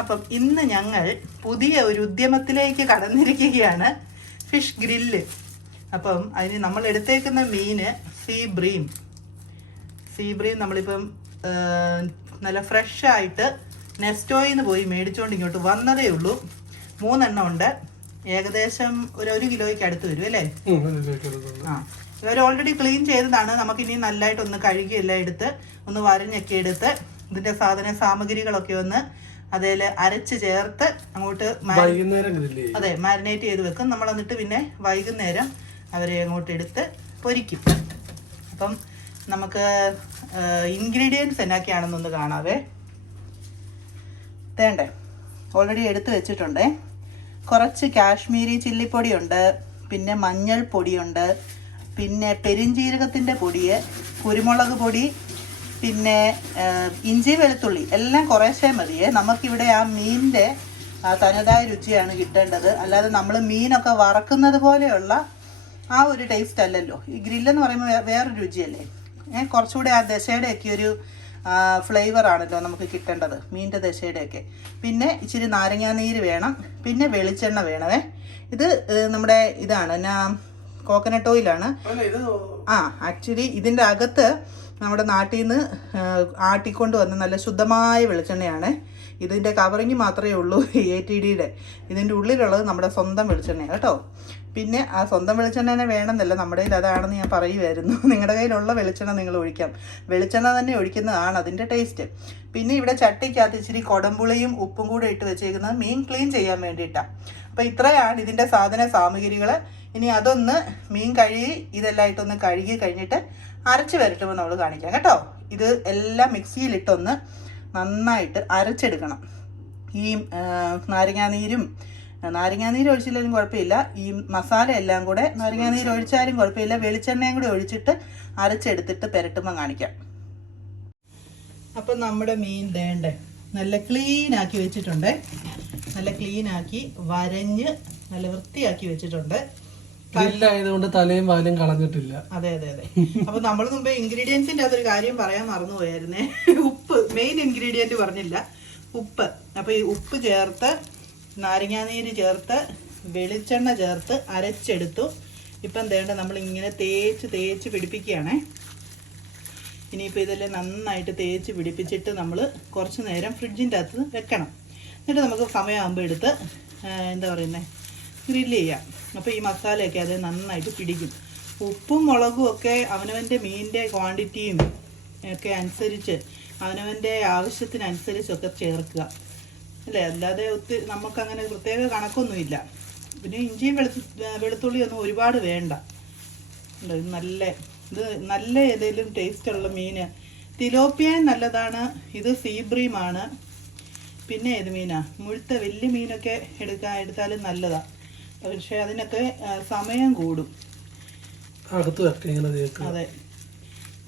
അപ്പം ഇന്ന് ഞങ്ങൾ പുതിയ ഒരു ഉദ്യമത്തിലേക്ക് കടന്നിരിക്കുകയാണ്, ഫിഷ് ഗ്രില്ല്. അപ്പം അതിന് നമ്മൾ എടുത്തേക്കുന്ന മീന് സീ ബ്രീം നമ്മളിപ്പം നല്ല ഫ്രഷായിട്ട് നെസ്റ്റോയിൽ നിന്ന് പോയി മേടിച്ചുകൊണ്ട് ഇങ്ങോട്ട് വന്നതേ ഉള്ളൂ. 3 എണ്ണം ഉണ്ട്. ഏകദേശം ഒരു കിലോയ്ക്ക് അടുത്ത് വരും അല്ലേ? ആ, ഇവർ ഓൾറെഡി ക്ലീൻ ചെയ്തതാണ്. നമുക്കിനി നല്ലതായിട്ടൊന്ന് കഴുകിയെല്ലാം എടുത്ത് ഒന്ന് വരഞ്ഞൊക്കെ എടുത്ത് ഇതിന്റെ സാമഗ്രികളൊക്കെ ഒന്ന് അതിൽ അരച്ച് ചേർത്ത് അങ്ങോട്ട് മാരിനേറ്റ് ചെയ്ത് വെക്കും. നമ്മൾ എന്നിട്ട് പിന്നെ വൈകുന്നേരം അവരെ അങ്ങോട്ട് എടുത്ത് പൊരിക്കും. അപ്പം നമുക്ക് ഇൻഗ്രീഡിയൻസ് എന്നൊക്കെയാണെന്നൊന്ന് കാണാവേ. വേണ്ടേ, ഓൾറെഡി എടുത്ത് വെച്ചിട്ടുണ്ട്. കുറച്ച് കാശ്മീരി ചില്ലിപ്പൊടിയുണ്ട്, പിന്നെ മഞ്ഞൾ പൊടിയുണ്ട്, പിന്നെ പെരിഞ്ജീരകത്തിൻ്റെ പൊടി, കുരുമുളക് പൊടി, പിന്നെ ഇഞ്ചി വെളുത്തുള്ളി എല്ലാം കുറേശ്ശേ മതിയേ. നമുക്കിവിടെ ആ മീനിൻ്റെ തനതായ രുചിയാണ് കിട്ടേണ്ടത്. അല്ലാതെ നമ്മൾ മീനൊക്കെ വറക്കുന്നത് പോലെയുള്ള ആ ഒരു ടേസ്റ്റ് അല്ലല്ലോ. ഈ ഗ്രില്ലെന്ന് പറയുമ്പോൾ വേറൊരു രുചിയല്ലേ. കുറച്ചുകൂടെ ആ ദശയുടെയൊക്കെ ഒരു ഫ്ലേവർ ആണല്ലോ നമുക്ക് കിട്ടേണ്ടത്, മീനിൻ്റെ ദശയുടെയൊക്കെ. പിന്നെ ഇച്ചിരി നാരങ്ങാനീര് വേണം, പിന്നെ വെളിച്ചെണ്ണ വേണമേ. ഇത് നമ്മുടെ ഇതാണ് എന്നാ കോക്കനട്ട് ഓയിലാണ്. ആക്ച്വലി ഇതിൻ്റെ അകത്ത് നമ്മുടെ നാട്ടിൽ നിന്ന് ആട്ടിക്കൊണ്ട് വന്ന നല്ല ശുദ്ധമായ വെളിച്ചെണ്ണയാണ്. ഇതിൻ്റെ കവറിങ് മാത്രമേ ഉള്ളൂ ATDയുടെ. ഇതിൻ്റെ ഉള്ളിലുള്ളത് നമ്മുടെ സ്വന്തം വെളിച്ചെണ്ണയാണ് കേട്ടോ. പിന്നെ ആ സ്വന്തം വെളിച്ചെണ്ണ തന്നെ വേണമെന്നല്ല, നമ്മുടെ കയ്യിൽ അതാണെന്ന് ഞാൻ പറയുമായിരുന്നു. നിങ്ങളുടെ കയ്യിലുള്ള വെളിച്ചെണ്ണ നിങ്ങൾ ഒഴിക്കാം. വെളിച്ചെണ്ണ തന്നെ ഒഴിക്കുന്നതാണ് അതിൻ്റെ ടേസ്റ്റ്. പിന്നെ ഇവിടെ ചട്ടിക്കകത്ത് ഇച്ചിരി കൊടമ്പുളിയും ഉപ്പും കൂടെ ഇട്ട് വെച്ചേക്കുന്നത് മീൻ ക്ലീൻ ചെയ്യാൻ വേണ്ടിയിട്ടാണ്. അപ്പോൾ ഇത്രയാണ് ഇതിൻ്റെ സാമഗ്രികൾ. ഇനി അതൊന്ന് മീൻ കഴുകി ഇതെല്ലാം ഇട്ടൊന്ന് കഴുകി കഴിഞ്ഞിട്ട് അരച്ച് വരട്ടുമ്പോൾ നമ്മൾ കാണിക്കാം കേട്ടോ. ഇത് എല്ലാം മിക്സിയിലിട്ടൊന്ന് നന്നായിട്ട് അരച്ചെടുക്കണം. ഈ നാരങ്ങാനീര് ഒഴിച്ചില്ലെങ്കിലും കുഴപ്പമില്ല. ഈ മസാല എല്ലാം കൂടെ നാരങ്ങാനീര് ഒഴിച്ചാലും കുഴപ്പമില്ല. വെളിച്ചെണ്ണയും കൂടെ ഒഴിച്ചിട്ട് അരച്ചെടുത്തിട്ട് പെരട്ടുമ്പോൾ കാണിക്കാം. അപ്പം നമ്മുടെ മീൻ വേണ്ടേ നല്ല ക്ലീനാക്കി വെച്ചിട്ടുണ്ട്. നല്ല ക്ലീനാക്കി വരഞ്ഞ് നല്ല വൃത്തിയാക്കി വെച്ചിട്ടുണ്ട്. കൊണ്ട് തലയും വാലും കളഞ്ഞിട്ടില്ല. അതെ. അപ്പൊ നമ്മൾ മുമ്പേ ഇൻഗ്രീഡിയൻസിന്റെ അതൊരു കാര്യം പറയാൻ മറന്നുപോയായിരുന്നേ. ഉപ്പ് മെയിൻ ഇൻഗ്രീഡിയന്റ് പറഞ്ഞില്ല, ഉപ്പ്. അപ്പൊ ഈ ഉപ്പ് ചേർത്ത് നാരങ്ങാനീര് ചേർത്ത് വെളിച്ചെണ്ണ ചേർത്ത് അരച്ചെടുത്തു. ഇപ്പം വേണ്ട നമ്മൾ ഇങ്ങനെ തേച്ച് പിടിപ്പിക്കുകയാണേ. ഇനിയിപ്പോൾ ഇതെല്ലാം നന്നായിട്ട് തേച്ച് പിടിപ്പിച്ചിട്ട് നമ്മൾ കുറച്ച് നേരം ഫ്രിഡ്ജിൻ്റെ അകത്ത് വെക്കണം. എന്നിട്ട് നമുക്ക് സമയമാകുമ്പോൾ എടുത്ത് എന്താ പറയുന്നത് ഗ്രില്ല് ചെയ്യാം. അപ്പോൾ ഈ മസാലയൊക്കെ അത് നന്നായിട്ട് പിടിക്കും. ഉപ്പും മുളകും ഒക്കെ അവനവൻ്റെ മീനിൻ്റെ ക്വാണ്ടിറ്റിയും ഒക്കെ അനുസരിച്ച് അവനവൻ്റെ ആവശ്യത്തിനനുസരിച്ചൊക്കെ ചേർക്കുക അല്ലേ. അല്ലാതെ നമുക്കങ്ങനെ പ്രത്യേക കണക്കൊന്നുമില്ല. പിന്നെ ഇഞ്ചിയും വെളുത്തുള്ളിയൊന്നും ഒരുപാട് വേണ്ട. ഇത് നല്ല ഏതെങ്കിലും ടേസ്റ്റുള്ള മീൻ തിലോപ്പിയൻ നല്ലതാണ്. ഇത് സീ ബ്രീമാണ്. പിന്നെ ഏത് മീനാ, മുഴുത്ത വലിയ മീനൊക്കെ എടുത്താലും നല്ലതാണ്. പക്ഷെ അതിനൊക്കെ സമയം കൂടും. അതെ,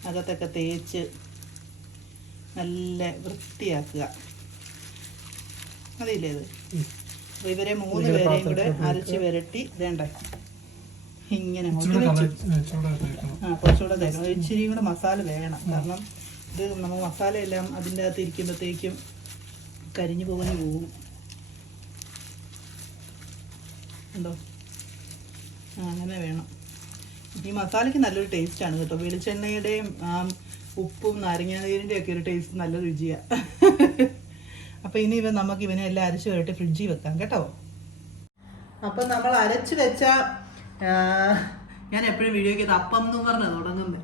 അകത്തൊക്കെ തേച്ച് നല്ല വൃത്തിയാക്കുക. അതില്ലേ ഇത്. അപ്പോൾ ഇവരെ 3 പേരെയും കൂടെ അരച്ച് വരട്ടി വേണ്ട ഇങ്ങനെ കുറച്ചുകൂടെ തേക്കണം. ഇച്ചിരി കൂടെ മസാല വേണം. കാരണം ഇത് നമ്മൾ മസാലയെല്ലാം അതിൻ്റെ അകത്ത് ഇരിക്കുമ്പോഴത്തേക്കും കരിഞ്ഞു പോകും. ഉണ്ടോ? അങ്ങനെ വേണം. ഈ മസാലയ്ക്ക് നല്ലൊരു ടേസ്റ്റാണ് കേട്ടോ. വെളിച്ചെണ്ണയുടെയും ഉപ്പും നാരങ്ങാനീരിൻ്റെ ഒക്കെ ഒരു ടേസ്റ്റ് നല്ല രുചിയാണ്. അപ്പോൾ ഇനി നമുക്ക് ഇവനെ എല്ലാം അരച്ച് വരട്ടി ഫ്രിഡ്ജിൽ വെക്കാം കേട്ടോ. അപ്പം നമ്മൾ അരച്ച് വെച്ച ഞാൻ എപ്പോഴും വീഡിയോയ്ക്ക് അപ്പം എന്ന് പറഞ്ഞാൽ തുടങ്ങുന്നത്.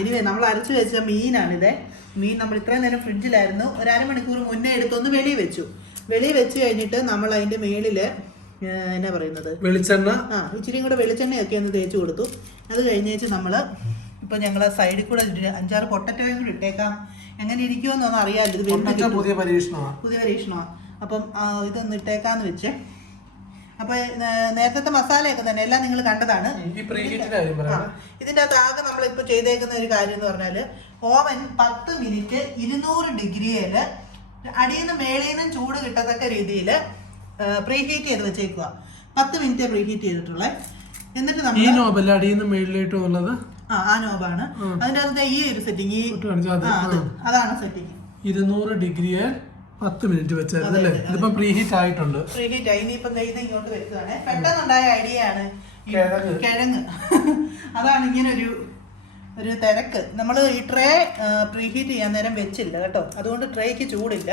എനിവേ നമ്മൾ അരച്ച് വെച്ച മീനാണിത്. മീൻ നമ്മൾ ഇത്രയും നേരം ഫ്രിഡ്ജിലായിരുന്നു. ഒരു അരമണിക്കൂർ മുന്നേ എടുത്തൊന്ന് വെളിയിൽ വെച്ച് കഴിഞ്ഞിട്ട് നമ്മൾ അതിൻ്റെ മേളിൽ എന്നാ പറയുന്നത് വെളിച്ചെണ്ണ ഇച്ചിരിയും കൂടെ വെളിച്ചെണ്ണയൊക്കെ ഒന്ന് തേച്ച് കൊടുത്തു. അത് കഴിഞ്ഞേച്ച് നമ്മൾ ഇപ്പം ഞങ്ങൾ സൈഡിൽ കൂടെ 5-6 പൊട്ടറ്റോയും കൂടെ ഇട്ടേക്കാം. എങ്ങനെ ഇരിക്കുമെന്നൊന്നും അറിയാമല്ലോ. ഇത് പുതിയ പരീക്ഷണമാണ്. അപ്പം ഇതൊന്ന് ഇട്ടേക്കാന്ന് വെച്ച്. അപ്പൊ നേരത്തെ മസാലയൊക്കെ തന്നെ എല്ലാം നിങ്ങൾ കണ്ടതാണ്. ഇതിൻ്റെ അകത്ത് ആകെ നമ്മളിപ്പോൾ ചെയ്തേക്കുന്ന ഒരു കാര്യം എന്ന് പറഞ്ഞാൽ ഓവൻ 10 മിനിറ്റ് 200 ഡിഗ്രിയിൽ അടിയിൽ നിന്ന് മേളിൽ നിന്നും ചൂട് കിട്ടത്തക്ക രീതിയിൽ പ്രീഹീറ്റ് ചെയ്ത് വെച്ചേക്കുക. 10 മിനിറ്റ് പ്രീഹീറ്റ് ചെയ്തിട്ടുള്ളത്. എന്നിട്ട് നമ്മൾ ആ നോബാണ് അതിൻ്റെ അകത്ത് ഈ ഒരു സെറ്റിങ്. അതാണ് സെറ്റിങ്. 200 ഡിഗ്രിയിൽ 10 മിനിറ്റ് വെച്ചായിരുന്നു അല്ലേ? ഇതിപ്പോ പ്രീ ഹീറ്റ് ആയിട്ടുണ്ട്. പ്രീ ഹീറ്റ് ആയി. ഇനിയിപ്പം ഇത് ഇങ്ങോട്ട് വെച്ചതാണ്. പെട്ടെന്നുണ്ടായ ഐഡിയ ആണ് കിഴങ്ങ്. അതാണ് ഇങ്ങനെ ഒരു തിരക്ക്. നമ്മൾ ഈ ട്രേ പ്രീ ഹീറ്റ് ചെയ്യാൻ നേരം വെച്ചില്ല കേട്ടോ. അതുകൊണ്ട് ട്രേക്ക് ചൂടില്ല.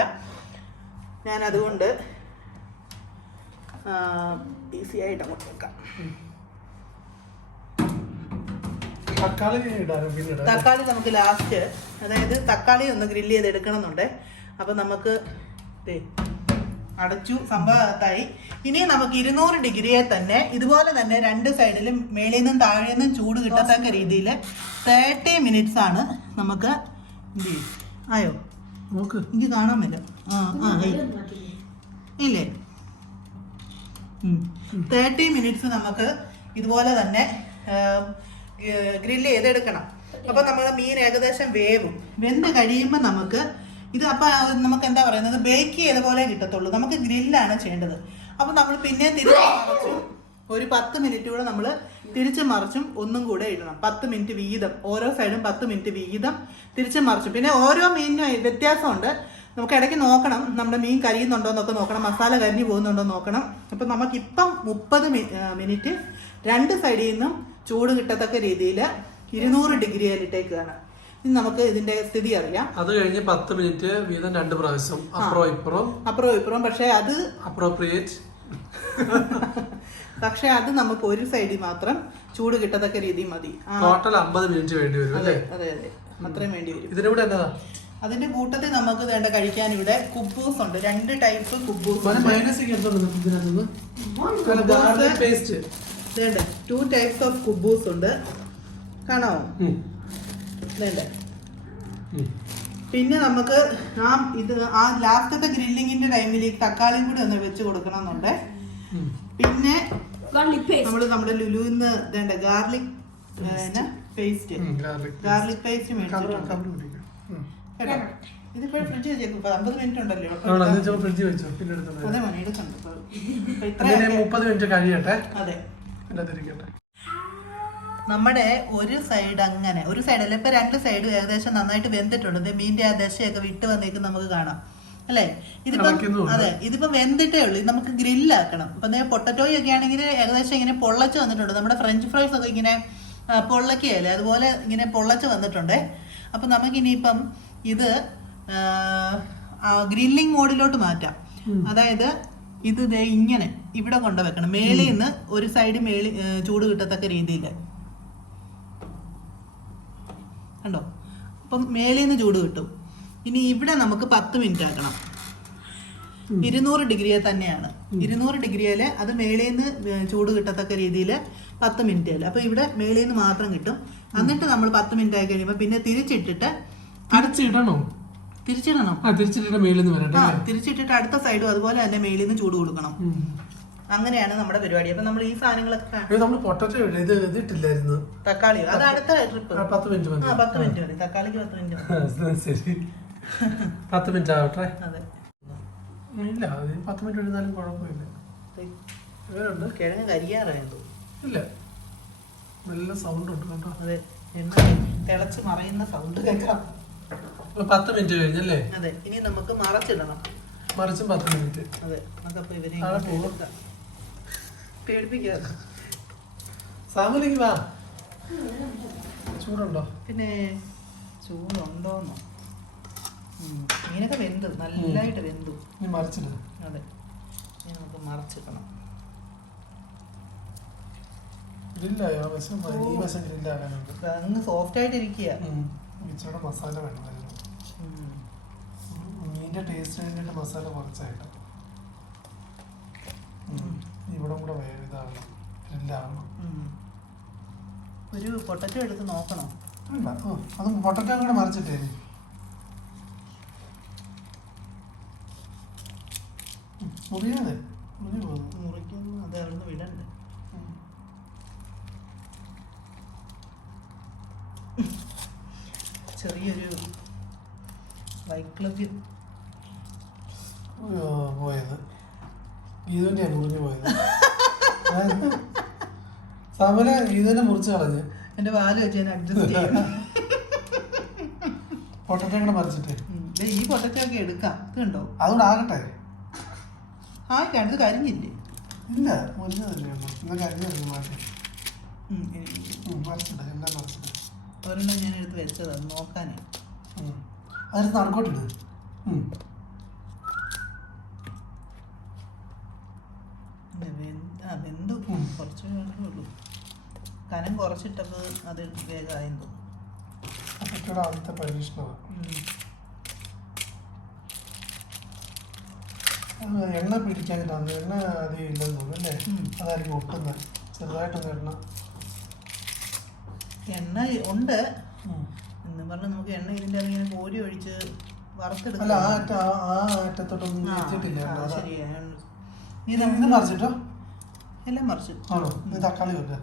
ഞാൻ അതുകൊണ്ട് ഈസി ആയിട്ട് അങ്ങോട്ട് വെക്കാം. തക്കാളി നമുക്ക് ലാസ്റ്റ്, അതായത് തക്കാളി ഒന്ന് ഗ്രില്ല് ചെയ്ത് എടുക്കണമെന്നുണ്ട്. അപ്പം നമുക്ക് അടച്ചു സംഭവത്തായി. ഇനി നമുക്ക് 200 ഡിഗ്രിയെ തന്നെ ഇതുപോലെ തന്നെ 2 സൈഡിലും മേളിൽ നിന്നും താഴെ നിന്നും ചൂട് കിട്ടത്തക്ക രീതിയിൽ 30 മിനിറ്റ്സ് ആണ് നമുക്ക്. എന്ത് ചെയ്യും? ആയോ? എനിക്ക് കാണാൻ പറ്റും. ഇല്ലേ? 30 മിനിറ്റ്സ് നമുക്ക് ഇതുപോലെ തന്നെ ഗ്രില്ല് ചെയ്തെടുക്കണം. അപ്പൊ നമ്മുടെ മീൻ ഏകദേശം വെന്ത് കഴിയുമ്പോൾ നമുക്ക് ഇത് നമുക്ക് എന്താ പറയുന്നത്, ബേക്ക് ചെയ്ത പോലെ കിട്ടത്തുള്ളൂ. നമുക്ക് ഗ്രില്ലാണ് ചെയ്യേണ്ടത്. അപ്പൊ നമ്മൾ പിന്നെ തിരിച്ചു മറിച്ചും ഒരു 10 മിനിറ്റ് കൂടെ നമ്മൾ തിരിച്ചു മറിച്ചും ഒന്നും കൂടെ ഇടണം. 10 മിനിറ്റ് വീതം, ഓരോ സൈഡും 10 മിനിറ്റ് വീതം തിരിച്ചു മറിച്ചും. പിന്നെ ഓരോ മീനിനും വ്യത്യാസമുണ്ട്. നമുക്ക് ഇടയ്ക്ക് നോക്കണം, നമ്മുടെ മീൻ കരിയുന്നുണ്ടോ എന്നൊക്കെ നോക്കണം, മസാല കരിഞ്ഞു പോകുന്നുണ്ടോ നോക്കണം. അപ്പം നമുക്കിപ്പം 30 മിനിറ്റ് 2 സൈഡിൽ നിന്നും ചൂട് കിട്ടത്തക്ക രീതിയിൽ 200 ഡിഗ്രിയിലിട്ടേക്കാണ്. ഇനി നമുക്ക് ഇതിന്റെ സ്ഥിതി അറിയാം. അത് കഴിഞ്ഞ് 10 മിനിറ്റ് വീതം 2 പ്രാവശ്യം അപ്പുറം ഇപ്പുറം. പക്ഷെ അത് അപ്രോപ്രിയേറ്റ്. പക്ഷെ അത് നമുക്ക് ഒരു സൈഡിൽ മാത്രം ചൂട് കിട്ടത്തക്ക രീതി മതി. ടോട്ടൽ 50 മിനിറ്റ് വേണ്ടി വരും അല്ലേ? അതെ, അത്രയും വേണ്ടി വരും. ഇതിലൂടെ എന്നതാ അതിന്റെ കൂട്ടത്തിൽ നമുക്ക് വേണ്ട കഴിക്കാൻ ഇവിടെ കുബൂസ് ഉണ്ട്. 2 ടൈപ്പ് കുബൂസ്. 2 ടൈപ്സ് ഓഫ് കുബൂസ് ഉണ്ട്. കാണാമോ? പിന്നെ നമുക്ക് ആ ലാസ്റ്റത്തെ ഗ്രില്ലിങ്ങിന്റെ ടൈമിൽ തക്കാളിയും കൂടി ഒന്ന് വെച്ച് കൊടുക്കണമെന്നുണ്ട്. പിന്നെ നമ്മുടെ ലുലുന്ന് ഗാർലിക് പേസ്റ്റ് മേടിച്ചിട്ടുണ്ട്. ഇതിപ്പോ ഫ്രിഡ്ജ് വെച്ചേക്കും. 50 മിനിറ്റ് ഉണ്ടല്ലോ. അതെ മോനെ, എടുക്കണ്ട. 30 മിനിറ്റ് കഴിയട്ടെ. അതെ, നമ്മുടെ ഒരു സൈഡ് അങ്ങനെ, ഒരു സൈഡല്ല, ഇപ്പൊ 2 സൈഡും ഏകദേശം നന്നായിട്ട് വെന്തിട്ടുണ്ട്. മീനിന്റെ ആ ദശയൊക്കെ വിട്ട് വന്നേക്കും നമുക്ക് കാണാം അല്ലേ? ഇതിപ്പോ വെന്തിട്ടേ ഉള്ളൂ. ഇത് നമുക്ക് ഗ്രില്ലാക്കണം. ഇപ്പൊ പൊട്ടറ്റോയും ഒക്കെ ആണെങ്കിൽ ഏകദേശം ഇങ്ങനെ പൊള്ളച്ച് വന്നിട്ടുണ്ട്. നമ്മുടെ ഫ്രഞ്ച് ഫ്രൈസ് ഒക്കെ ഇങ്ങനെ പൊള്ളക്കുകയല്ലേ, അതുപോലെ ഇങ്ങനെ പൊള്ളച്ച് വന്നിട്ടുണ്ട്. അപ്പൊ നമുക്കിനിയിപ്പം ഇത് ഗ്രില്ലിംഗ് മോഡിലോട്ട് മാറ്റാം. അതായത് ഇത് ഇങ്ങനെ ഇവിടെ കൊണ്ടുവെക്കണം. മേളിൽ നിന്ന് ഒരു സൈഡ് ചൂട് കിട്ടത്തക്ക രീതിയിൽ കണ്ടോ. അപ്പം മേളിൽ നിന്ന് ചൂട് കിട്ടും. ഇനി ഇവിടെ നമുക്ക് 10 മിനിറ്റ് ആക്കണം. 200 ഡിഗ്രിയെ തന്നെയാണ്. 200 ഡിഗ്രിയിൽ അത് മേളിൽ നിന്ന് ചൂട് കിട്ടത്തക്ക രീതിയിൽ 10 മിനിറ്റ്. അപ്പൊ ഇവിടെ മേളിൽ നിന്ന് മാത്രം കിട്ടും. എന്നിട്ട് നമ്മൾ 10 മിനിറ്റ് ആയി കഴിയുമ്പോൾ പിന്നെ തിരിച്ചിട്ടിട്ട് തിരിച്ചിട്ടിട്ട് അടുത്ത സൈഡും അതുപോലെ തന്നെ മേളിൽ നിന്ന് ചൂട് കൊടുക്കണം. അങ്ങനെയാണ് നമ്മുടെ പരിപാടി. അപ്പൊ നമ്മൾ ഈ സാധനങ്ങളൊക്കെ തക്കാളി അത് അടുത്ത ട്രിപ്പ് 10 മിനിറ്റ് മതി. തക്കാളിക്ക് 10 മിനിറ്റ് ആവട്ടെ. അതെ, ഇല്ല 10 മിനിറ്റ് എടുത്താലും കുഴപ്പമില്ല. കിഴങ്ങ് കരിയാറായത് ഇല്ല, നല്ല സൗണ്ട് ഉണ്ട് കേട്ടോ. അതെ, തിളച്ച് മറയുന്ന സൗണ്ട് കേൾക്കാം. 10 മിനിറ്റ് കഴിഞ്ഞല്ലേ? അതെ, ഇനി നമുക്ക് മറച്ചിടണം. മറിച്ചും 10 മിനിറ്റ്. അതെ, നമുക്കപ്പോ ഇവരെ പേടിപ്പിക്കാതെ സാമൂലേക്ക് വാ. ചൂടുണ്ടോ? പിന്നെ ചൂടുണ്ടോന്നോ? മീനൊക്കെ വെന്തു, നല്ലതായിട്ട് വെന്തു. മറിച്ചിടണം. അതെ, ഇനി നമുക്ക് മറച്ചിടണം. അങ്ങ് സോഫ്റ്റ് ആയിട്ട് ഇരിക്കുക. മസാല വേണമായിരുന്നു. മീനിന്റെ ടേസ്റ്റ് വേണ്ടിട്ട് മസാല കുറച്ചായിട്ട് ഇവിടെ കൂടെ ഇതാകണം, ഗ്രില്ലാകണം. ഒരു പൊട്ടറ്റോ എടുത്ത് നോക്കണം. അത് പൊട്ടറ്റോ കൂടെ മറിച്ചിട്ടേ. മുറിയാതെ മുറിക്കുന്നു. അത് അവിടുന്ന് വിടണ്ടേ? ചെറിയൊരു വൈക്ലഭ്യം പോയത്. ഗീതുവിന്റെയാണ് മുറിഞ്ഞു പോയത്. സമല ഗീതുവിനെ മുറിച്ച് കളഞ്ഞ് എന്റെ വാല് വെച്ച് ഞാൻ അഡ്ജസ്റ്റ് ചെയ്യണം. പൊട്ടറ്റോ കൂടെ മറിച്ചിട്ടേ. ഈ പൊട്ടറ്റോ ഒക്കെ എടുക്കാം. ഇത് കണ്ടോ? അതുകൊണ്ട് ആകട്ടെ. ഇത് കരിഞ്ഞില്ലേ? ഇല്ല, മുരിഞ്ഞതല്ലേ ഉള്ളൂ. ഇന്ന് കരിഞ്ഞു മാറ്റി മറിച്ചിട്ട് എല്ലാം മറിച്ചിട്ട് ഒരെണ്ണം ഞാൻ എടുത്ത് വെച്ചത് നോക്കാനേ. അതിന് നടക്കോട്ടിട്ട് വെന്തു. കുറച്ച് വേണ്ടേ ഉള്ളൂ. കനം കുറച്ചിട്ടപ്പോൾ അത് വേഗമായെന്ന് തോന്നുന്നു. പൊട്ടറ്റോയുടെ ആദ്യത്തെ പരീക്ഷണമാണ്. എണ്ണ പിടിക്കാനിട്ടാണ്. എണ്ണ അധികം ഇല്ലെന്ന് തോന്നുന്നു അല്ലേ? അതായിരിക്കും ഒട്ടുന്നത്. ചെറുതായിട്ടൊന്ന് എണ്ണ ഉണ്ട് എന്ന് പറഞ്ഞാൽ നമുക്ക് എണ്ണ ഇതിൻ്റെ ഇങ്ങനെ കോരി ഒഴിച്ച് വറുത്തെടുക്കാം. അല്ല, ആ അറ്റത്തോട്ടൊന്നും വെച്ചിട്ടില്ല. ശരിയാണ്. ഇത് മറിച്ചിട്ടോ? എല്ലാം മറിച്ചു. ആണോ? ഇത് തക്കാളി വെക്കുക.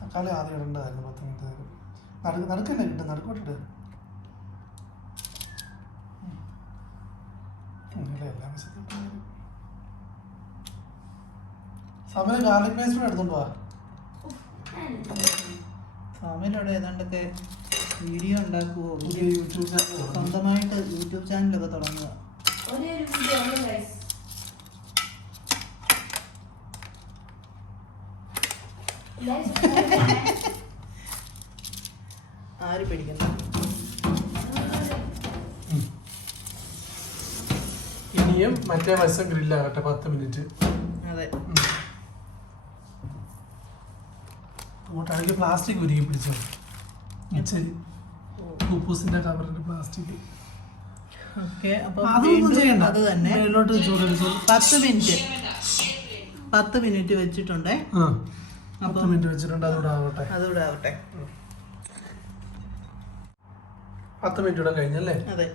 തക്കാളി ആദ്യം ഇടേണ്ടതായിരുന്നു. 10 മിനിറ്റ് നടുക്കല്ലേ കിട്ടും. നടുക്കോട്ടിട്ട് എല്ലാം സമയം ഗാർലിക് പേസ്റ്റ് കൂടെ എടുത്തോണ്ട് പോവാ. ഫാമിലി ഏതാണ്ടൊക്കെ വീഡിയോ ഉണ്ടാക്കുവോ? യൂട്യൂബ് ചാനൽ സ്വന്തമായിട്ട് യൂട്യൂബ് ചാനലൊക്കെ തുടങ്ങുക. ആര് പിടിക്കുന്നു? ഇനിയും മറ്റേ വശം ഗ്രില്ലാകട്ടെ 10 മിനിറ്റ്. അതെ. അങ്ങോട്ടാണെങ്കിൽ പ്ലാസ്റ്റിക് ഉരുകി പിടിച്ചോ. ഇച്ചിരി കുപ്പൂസിന്റെ കവറിന്റെ പ്ലാസ്റ്റിക്. ഓക്കെ, അപ്പോൾ അത് തന്നെ 10 മിനിറ്റ് വെച്ചിട്ടുണ്ടേ. 10 മിനിറ്റ് വെച്ചിട്ടുണ്ട്. അതുകൂടെ ആവട്ടെ. 10 മിനിറ്റ് കൂടെ കഴിഞ്ഞല്ലേ? അതെ.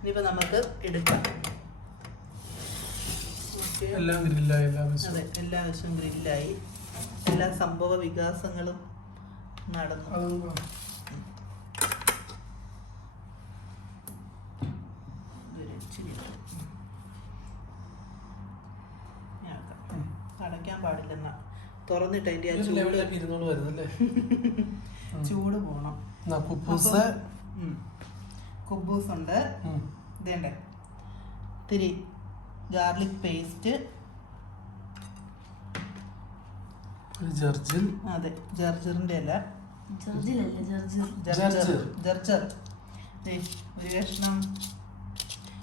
ഇനിയിപ്പോൾ നമുക്ക് എടുക്കാം. എല്ലാം ഗ്രില്ലായി. അതെ, എല്ലാ വശവും ഗ്രില്ലായി. എല്ലാ സംഭവ വികാസങ്ങളും നടന്നു. അടയ്ക്കാൻ പാടില്ലെന്ന തുറന്നിട്ട് അതിന്റെ ചൂട് പോണം. കുബൂസ് ഉണ്ട്. ഇതേണ്ടേ ഇത്തിരി ഗാർലിക് പേസ്റ്റ്. അതെ, ജർജറിന്റെ അല്ല, ജർജർ. ഒരു കഷ്ണം.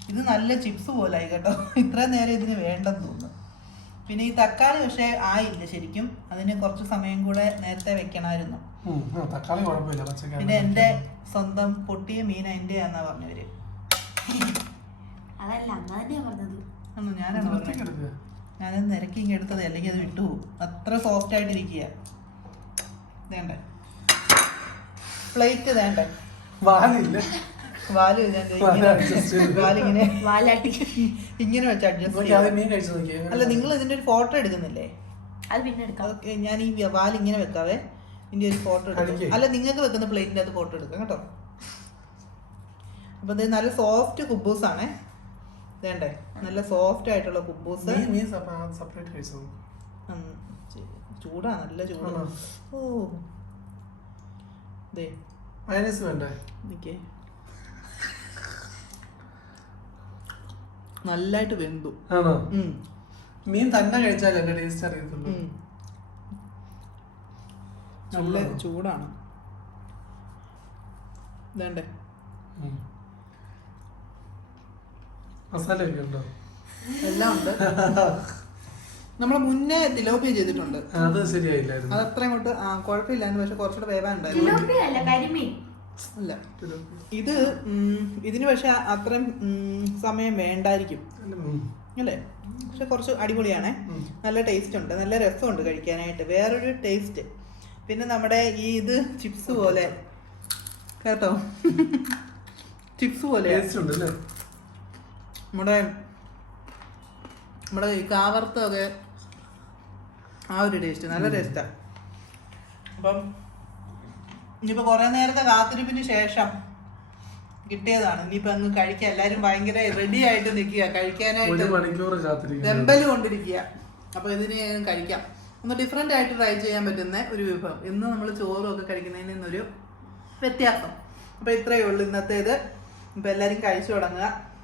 ഇത് നല്ല ചിപ്സ് പോലായി കേട്ടോ. ഇത്ര നേരം ഇതിന് വേണ്ടെന്ന് തോന്നുന്നു. പിന്നെ ഈ തക്കാളി പക്ഷെ ആയില്ല ശരിക്കും. അതിന് കുറച്ച് സമയം കൂടെ നേരത്തെ വെക്കണമായിരുന്നു. പിന്നെ എന്റെ സ്വന്തം പൊട്ടിയ മീൻ എന്റെ ആന്നാ പറഞ്ഞവര്. ഞാനാണ് പറഞ്ഞത്. ഞാനത് നിരക്കി എടുത്തത്, അല്ലെങ്കിൽ അത് വിട്ടുപോകും. അത്ര സോഫ്റ്റ് ആയിട്ടിരിക്കുക. വേണ്ടേ പ്ലേറ്റ്? വേണ്ടേ വാല് ഇങ്ങനെ വെച്ച് അഡ്ജസ്റ്റ്. അല്ല, നിങ്ങൾ ഇതിന്റെ ഒരു ഫോട്ടോ എടുക്കുന്നില്ലേ? ഞാൻ ഈ വാല് ഇങ്ങനെ വെക്കാവേ. ഇതിന്റെ ഒരു ഫോട്ടോ എടുക്കും. അല്ല, നിങ്ങൾക്ക് വെക്കുന്ന പ്ലേറ്റിന്റെ അത് ഫോട്ടോ എടുക്കാം കേട്ടോ. അപ്പൊ ഇത് നല്ല സോഫ്റ്റ് കുബൂസ് ആണേ. വേണ്ടേ നല്ല സോഫ്റ്റ് ആയിട്ടുള്ള കുബൂസ്. ചൂടാ, നല്ല ചൂടാ. ഓ നല്ലായിട്ട് വെന്തു. മീൻ തന്നെ കഴിച്ചാൽ എന്റെ ടേസ്റ്റ് അറിയത്തുള്ളൂ. നല്ല ചൂടാണ്. വേണ്ടേ മസാല ഒക്കെ ഉണ്ടോ? എല്ലാം ഉണ്ട്. നമ്മള് മുന്നേ തിലോപ്പിയ ചെയ്തിട്ടുണ്ട്. അത് ശരിയായില്ലായിരുന്നു. അത് അത്ര അങ്ങോട്ട് കുഴപ്പമില്ലായിരുന്നു. പക്ഷെ കുറച്ചുകൂടെ വേവാനുണ്ടായിരുന്നു. അല്ല, ഇത് ഇതിന് പക്ഷെ അത്രയും സമയം വേണ്ടായിരിക്കും അല്ലേ? പക്ഷെ കുറച്ച് അടിപൊളിയാണേ. നല്ല ടേസ്റ്റ് ഉണ്ട്, നല്ല രസമുണ്ട് കഴിക്കാനായിട്ട്. വേറൊരു ടേസ്റ്റ്. പിന്നെ നമ്മുടെ ഈ ഇത് ചിപ്സ് പോലെ കേട്ടോ. ചിപ്സ് പോലെ നമ്മുടെ ഈ കാവർത്തതൊക്കെ ആ ഒരു ടേസ്റ്റ്, നല്ല ടേസ്റ്റാണ്. അപ്പം ഇനിയിപ്പോൾ കുറേ നേരത്തെ കാത്തിരിപ്പിന് ശേഷം കിട്ടിയതാണ്. ഇനിയിപ്പോൾ അങ്ങ് കഴിക്കാൻ എല്ലാവരും ഭയങ്കര റെഡി ആയിട്ട് നിൽക്കുക, കഴിക്കാനായിട്ട് വെമ്പല് കൊണ്ടിരിക്കുക. അപ്പോൾ ഇതിന് കഴിക്കാം. ഒന്ന് ഡിഫറെൻ്റ് ആയിട്ട് ട്രൈ ചെയ്യാൻ പറ്റുന്ന ഒരു വിഭവം. ഇന്ന് നമ്മൾ ചോറും ഒക്കെ കഴിക്കുന്നതിൽ നിന്നൊരു വ്യത്യാസം. അപ്പോൾ ഇത്രയേ ഉള്ളൂ ഇന്നത്തേത്. അപ്പോൾ എല്ലാവരും കഴിച്ചു തുടങ്ങുക.